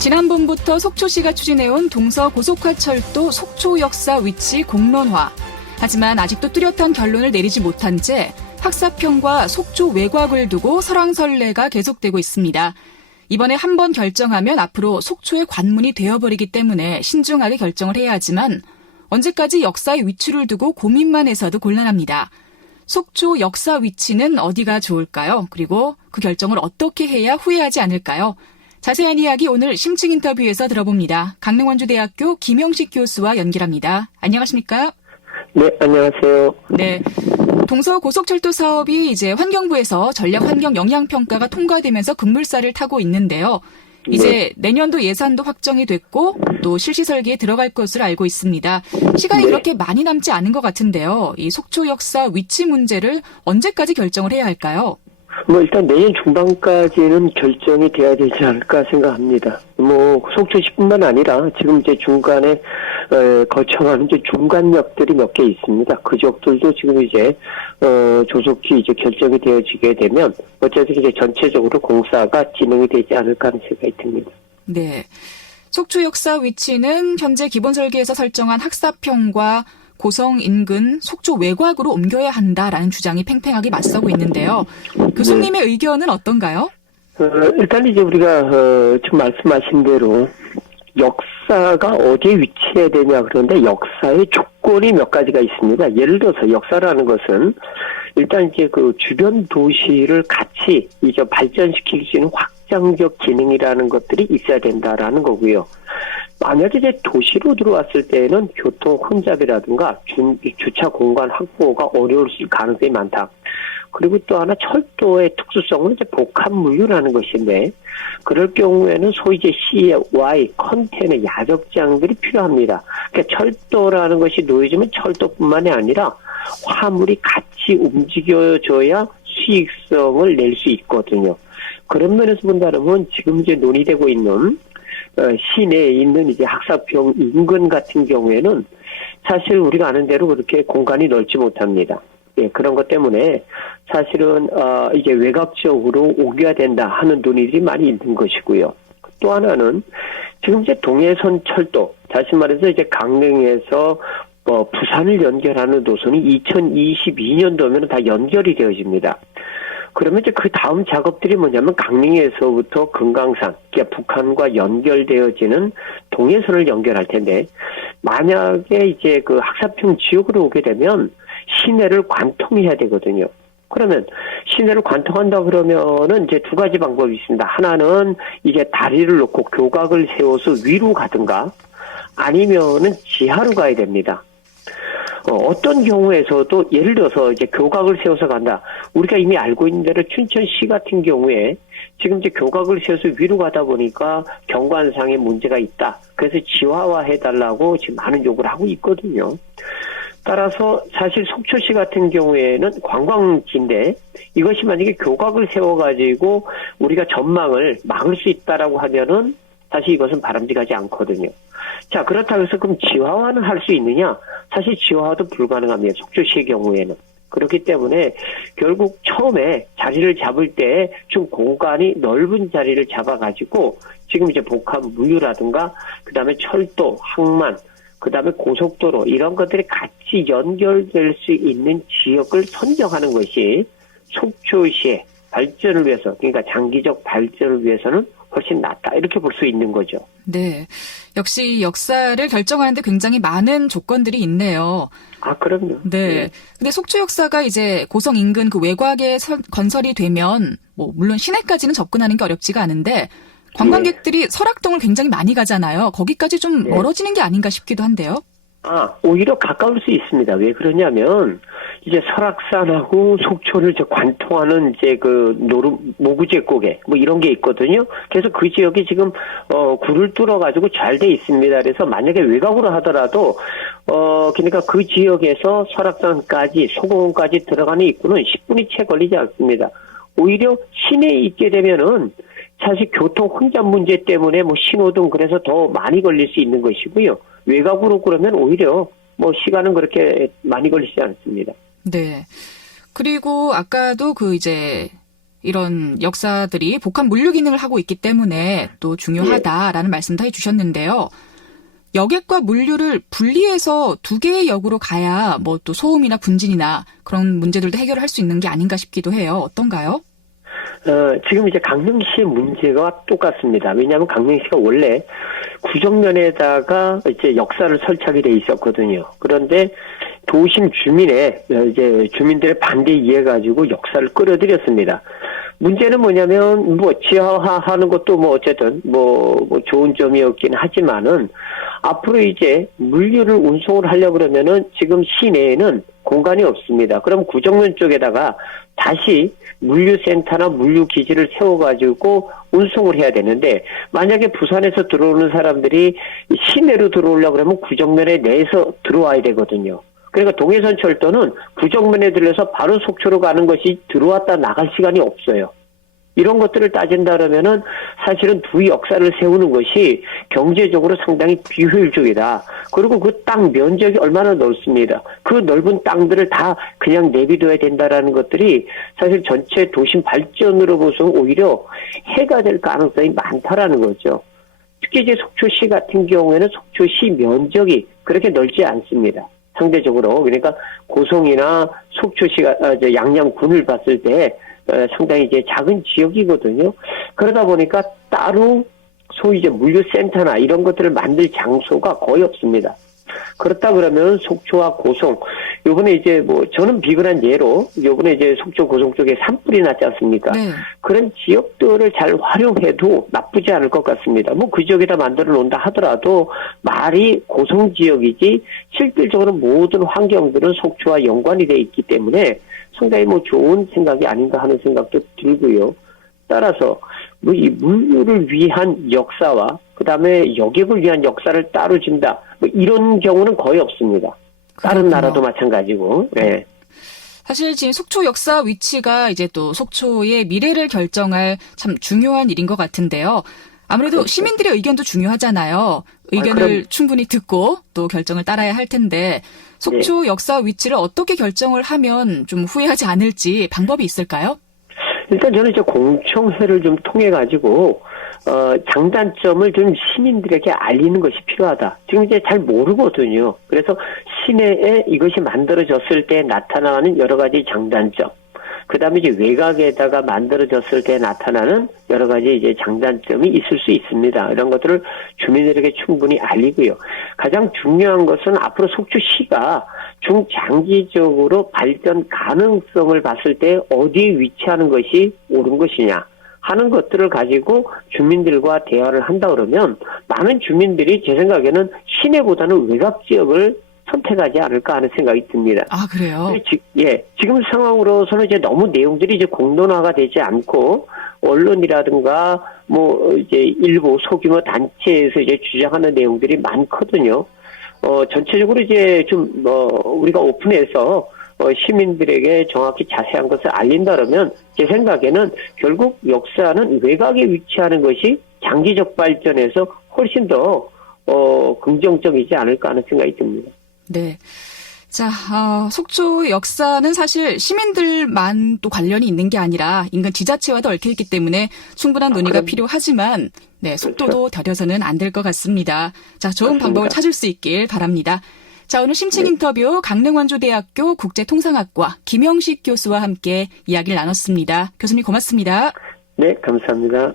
지난번부터 속초시가 추진해온 동서 고속화철도 속초 역사 위치 공론화. 하지만 아직도 뚜렷한 결론을 내리지 못한 채 학사평과 속초 외곽을 두고 설왕설래가 계속되고 있습니다. 이번에 한 번 결정하면 앞으로 속초의 관문이 되어버리기 때문에 신중하게 결정을 해야 하지만 언제까지 역사의 위치를 두고 고민만 해서도 곤란합니다. 속초 역사 위치는 어디가 좋을까요? 그리고 그 결정을 어떻게 해야 후회하지 않을까요? 자세한 이야기 오늘 심층 인터뷰에서 들어봅니다. 강릉원주대학교 김영식 교수와 연결합니다. 안녕하십니까? 네, 안녕하세요. 네. 동서 고속철도 사업이 이제 환경부에서 전략 환경 영향 평가가 통과되면서 급물살을 타고 있는데요. 이제 내년도 예산도 확정이 됐고 또 실시 설계에 들어갈 것으로 알고 있습니다. 시간이 네. 그렇게 많이 남지 않은 것 같은데요. 이 속초 역사 위치 문제를 언제까지 결정을 해야 할까요? 뭐 일단 내년 중반까지는 결정이 돼야 되지 않을까 생각합니다. 뭐 속초시뿐만 아니라 지금 이제 중간에 어, 거쳐가는 이제 중간역들이 몇 개 있습니다. 그 지역들도 지금 이제 어, 조속히 이제 결정이 되어지게 되면 어쨌든 이제 전체적으로 공사가 진행이 되지 않을까 하는 생각이 듭니다. 네. 속초 역사 위치는 현재 기본 설계에서 설정한 학사평과 고성 인근 속초 외곽으로 옮겨야 한다라는 주장이 팽팽하게 맞서고 있는데요. 교수님의 의견은 어떤가요? 어, 일단 이제 우리가 어, 지금 말씀하신 대로 역사가 어디에 위치해야 되냐 그런데 역사의 조건이 몇 가지가 있습니다. 예를 들어서 역사라는 것은 일단 이제 그 주변 도시를 같이 이제 발전시킬 수 있는 확장적 기능이라는 것들이 있어야 된다라는 거고요. 만약에 이제 도시로 들어왔을 때는 교통 혼잡이라든가 주, 주차 공간 확보가 어려울 가능성이 많다. 그리고 또 하나 철도의 특수성은 이제 복합 물류라는 것인데 그럴 경우에는 소위 이제 CY 컨테이너 야적장들이 필요합니다. 그러니까 철도라는 것이 놓여지면 철도뿐만이 아니라 화물이 같이 움직여줘야 수익성을 낼 수 있거든요. 그런 면에서 본다면 지금 이제 논의되고 있는 어, 시내에 있는 이제 학사평 인근 같은 경우에는 사실 우리가 아는 대로 그렇게 공간이 넓지 못합니다. 예, 그런 것 때문에 사실은 어, 이제 외곽적으로 옮겨야 된다 하는 논의들이 많이 있는 것이고요. 또 하나는 지금 이제 동해선 철도, 다시 말해서 이제 강릉에서 어, 부산을 연결하는 노선이 2022년도면 다 연결이 되어집니다. 그러면 이제 그 다음 작업들이 뭐냐면 강릉에서부터 금강산, 그러니까 북한과 연결되어지는 동해선을 연결할 텐데 만약에 이제 그 학사평 지역으로 오게 되면 시내를 관통해야 되거든요. 그러면 시내를 관통한다 그러면은 이제 두 가지 방법이 있습니다. 하나는 이제 다리를 놓고 교각을 세워서 위로 가든가 아니면은 지하로 가야 됩니다. 어, 떤 경우에서도 예를 들어서 이제 교각을 세워서 간다. 우리가 이미 알고 있는 대로 춘천시 같은 경우에 지금 이제 교각을 세워서 위로 가다 보니까 경관상에 문제가 있다. 그래서 지화화 해달라고 지금 많은 요구를 하고 있거든요. 따라서 사실 속초시 같은 경우에는 관광지인데 이것이 만약에 교각을 세워가지고 우리가 전망을 막을 수 있다라고 하면은 사실 이것은 바람직하지 않거든요. 자, 그렇다고 해서 그럼 지화화는 할 수 있느냐? 사실 지화화도 불가능합니다. 속초시의 경우에는. 그렇기 때문에 결국 처음에 자리를 잡을 때 좀 공간이 넓은 자리를 잡아가지고 지금 이제 복합 물류라든가 그 다음에 철도, 항만, 그 다음에 고속도로 이런 것들이 같이 연결될 수 있는 지역을 선정하는 것이 속초시의 발전을 위해서 그러니까 장기적 발전을 위해서는 훨씬 낫다 이렇게 볼 수 있는 거죠. 네. 역시 역사를 결정하는데 굉장히 많은 조건들이 있네요. 아 그럼요. 네. 근데 속초 역사가 이제 고성 인근 그 외곽에 선- 건설이 되면 뭐 물론 시내까지는 접근하는 게 어렵지가 않은데 관광객들이 설악동을 굉장히 많이 가잖아요. 거기까지 좀 네. 멀어지는 게 아닌가 싶기도 한데요. 아, 오히려 가까울 수 있습니다. 왜 그러냐면, 이제 설악산하고 속초를 이제 관통하는 이제 그 노루, 모구제 고개, 뭐 이런 게 있거든요. 그래서 그 지역이 지금, 어, 굴을 뚫어 가지고 잘 돼 있습니다. 그래서 만약에 외곽으로 하더라도, 어, 그러니까 그 지역에서 설악산까지, 소공원까지 들어가는 입구는 10분이 채 걸리지 않습니다. 오히려 시내에 있게 되면은 사실 교통 혼잡 문제 때문에 뭐 신호등 그래서 더 많이 걸릴 수 있는 것이고요. 외곽으로 그러면 오히려 뭐 시간은 그렇게 많이 걸리지 않습니다. 네. 그리고 아까도 그 이제 이런 역사들이 복합 물류 기능을 하고 있기 때문에 또 중요하다라는 말씀도 해주셨는데요. 여객과 물류를 분리해서 두 개의 역으로 가야 뭐 또 소음이나 분진이나 그런 문제들도 해결할 수 있는 게 아닌가 싶기도 해요. 어떤가요? 어, 지금 이제 강릉시 문제가 똑같습니다. 왜냐하면 강릉시가 원래 구정면에다가 이제 역사를 설치하게 돼 있었거든요. 그런데 도심 주민의 어, 이제 주민들의 반대 이해 가지고 역사를 끌어들였습니다. 문제는 뭐냐면 뭐 지하화하는 것도 뭐 어쨌든 뭐, 뭐 좋은 점이었긴 하지만은 앞으로 이제 물류를 운송을 하려 그러면은 지금 시내에는 공간이 없습니다. 그럼 구정면 쪽에다가 다시 물류센터나 물류기지를 세워가지고 운송을 해야 되는데 만약에 부산에서 들어오는 사람들이 시내로 들어오려고 그러면 구정면에 내에서 들어와야 되거든요. 그러니까 동해선 철도는 구정면에 들려서 바로 속초로 가는 것이 들어왔다 나갈 시간이 없어요. 이런 것들을 따진다 그러면은 사실은 두 역사를 세우는 것이 경제적으로 상당히 비효율적이다. 그리고 그 땅 면적이 얼마나 넓습니다. 그 넓은 땅들을 다 그냥 내비둬야 된다라는 것들이 사실 전체 도심 발전으로 보서는 오히려 해가 될 가능성이 많다라는 거죠. 특히 이제 속초시 같은 경우에는 속초시 면적이 그렇게 넓지 않습니다. 상대적으로 그러니까 고성이나 속초시가 아, 양양군을 봤을 때 어, 상당히 이제 작은 지역이거든요. 그러다 보니까 따로 소위 이제 물류센터나 이런 것들을 만들 장소가 거의 없습니다. 그렇다 그러면 속초와 고성, 요번에 이제 뭐 저는 비근한 예로 요번에 이제 속초 고성 쪽에 산불이 났지 않습니까? 네. 그런 지역들을 잘 활용해도 나쁘지 않을 것 같습니다. 뭐 그 지역에다 만들어 놓는다 하더라도 말이 고성 지역이지 실질적으로 모든 환경들은 속초와 연관이 돼 있기 때문에 상당히 뭐 좋은 생각이 아닌가 하는 생각도 들고요. 따라서 뭐 이 물류를 위한 역사와 그다음에 여객을 위한 역사를 따로 준다. 뭐 이런 경우는 거의 없습니다. 다른 그렇군요. 나라도 마찬가지고. 예. 사실 지금 속초 역사 위치가 이제 또 속초의 미래를 결정할 참 중요한 일인 것 같은데요. 아무래도 그렇죠. 시민들의 의견도 중요하잖아요. 의견을 그럼- 충분히 듣고 또 결정을 따라야 할 텐데 속초 역사 위치를 어떻게 결정을 하면 좀 후회하지 않을지 방법이 있을까요? 일단 저는 이제 공청회를 좀 통해 가지고 어 장단점을 좀 시민들에게 알리는 것이 필요하다. 지금 이제 잘 모르거든요. 그래서 시내에 이것이 만들어졌을 때 나타나는 여러 가지 장단점. 그 다음에 이제 외곽에다가 만들어졌을 때 나타나는 여러 가지 이제 장단점이 있을 수 있습니다. 이런 것들을 주민들에게 충분히 알리고요. 가장 중요한 것은 앞으로 속초시가 중장기적으로 발전 가능성을 봤을 때 어디에 위치하는 것이 옳은 것이냐 하는 것들을 가지고 주민들과 대화를 한다 그러면 많은 주민들이 제 생각에는 시내보다는 외곽 지역을 선택하지 않을까 하는 생각이 듭니다. 아 그래요. 지, 예, 지금 상황으로서는 이제 너무 내용들이 이제 공론화가 되지 않고 언론이라든가 뭐 이제 일부 소규모 단체에서 이제 주장하는 내용들이 많거든요. 어 전체적으로 이제 좀뭐 우리가 오픈해서 어, 시민들에게 정확히 자세한 것을 알린다 그러면 제 생각에는 결국 역사는 외곽에 위치하는 것이 장기적 발전에서 훨씬 더 어, 긍정적이지 않을까 하는 생각이 듭니다. 네. 자, 어, 속초 역사는 사실 시민들만 또 관련이 있는 게 아니라 인근 지자체와도 얽혀 있기 때문에 충분한 아, 논의가 그럼- 필요하지만 네, 속도도 더뎌서는 안 될 것 같습니다. 자, 좋은 맞습니다. 방법을 찾을 수 있길 바랍니다. 자, 오늘 심층 네. 인터뷰 강릉원조대학교 국제통상학과 김영식 교수와 함께 이야기를 나눴습니다. 교수님 고맙습니다. 네, 감사합니다.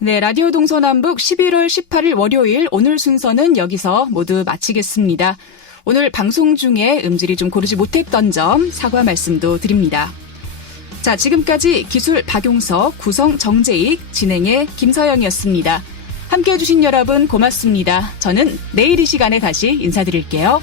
네, 라디오 동서남북 11월 18일 월요일 오늘 순서는 여기서 모두 마치겠습니다. 오늘 방송 중에 음질이 좀 고르지 못했던 점 사과 말씀도 드립니다. 자, 지금까지 기술 박용석, 구성 정재익, 진행의 김서영이었습니다. 함께 해주신 여러분 고맙습니다. 저는 내일 이 시간에 다시 인사드릴게요.